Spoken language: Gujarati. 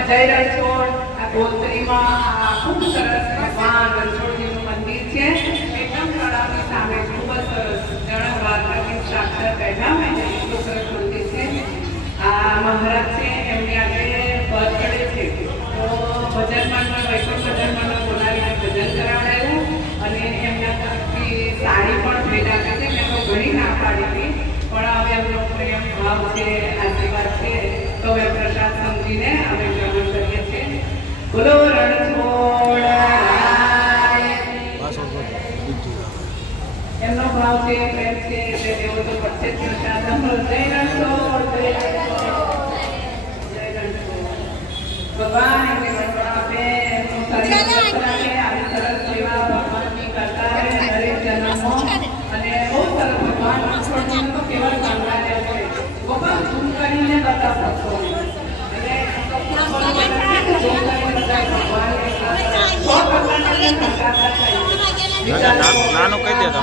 જય રણછોડ આ ગોત્રીમાં ખૂબ સરસ ભગવાન રણછોડજીનું મંદિર છે એકદમ તળાવની સામે ખૂબ જ સરસ જણ દ્વારકાધીશ સાક્ષાત બેઠા હોય ને એટલું સરસ મંદિર છે આ મહારાજ છે એમની આજે બર્થડે છે તો ભજનમાં વૈષ્ણવ ભજનમાં બોલાવીને ભજન કરાવડાયું અને એમના તરફથી સાડી પણ ભેટ આપી છે મેં તો ઘણી ના પાડી હતી પણ હવે એમનો પ્રેમ ભાવ છે આશીર્વાદ છે તો હવે પ્રસાદ સમજીને અમે ગ્રહણ કરીએ છીએ બોલો રણછોડ એમનો ભાવ છે પ્રેમ છે એટલે એવો તો પડશે જ પ્રસાદ જય રણછોડ જય રણછોડ ભગવાન એમને વરદાન આપે એમનું શરીર સ્વસ્થ રાખે આવી સરસ સેવા ભગવાનની કરતા રહે દરેક જન્મમાં અને બહુ સરસ ભગવાન રણછોડજીનું તો કેવળ સામ્રાજ્ય છે ગોપાલ ઝૂમ કરીને બધા ભક્તો નાનું કહી દે તો